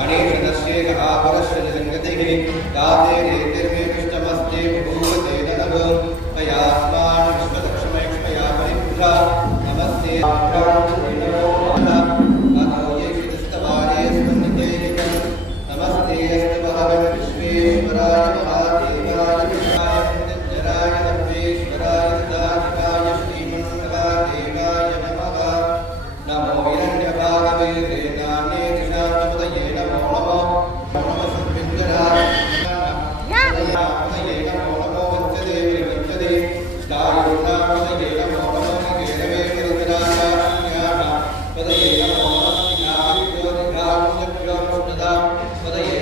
अणीषदस्येकः पुरस्य जगतिः गाते हेतिर्मे कृष्णमस्ते भूवते ननः तयास्मान् विश्वदक्षमैक्ष्मया परिबुधा नमस्ते अतो ये क्षितस्तवारे स्मन्निकेहितं नमस्ते अस्तु भगवन् विश्वेश्वराय महादेवाय विष्णाय मृत्युञ्जराय सर्वेश्वराय सदाशिवाय श्रीमन्महादेवाय नमः नमो हिरण्यभागवे नाम्ने दिशापदये नमो नमो नमः संविन्दराय पदये नमो नमो वच्चदे विवच्चदे स्थायुनापदये नमो नमो निकेरवे विरुद्रायाः पदये नमो नमः ज्ञानज्योतिर्भावज्योतिर्मुष्टदा पदये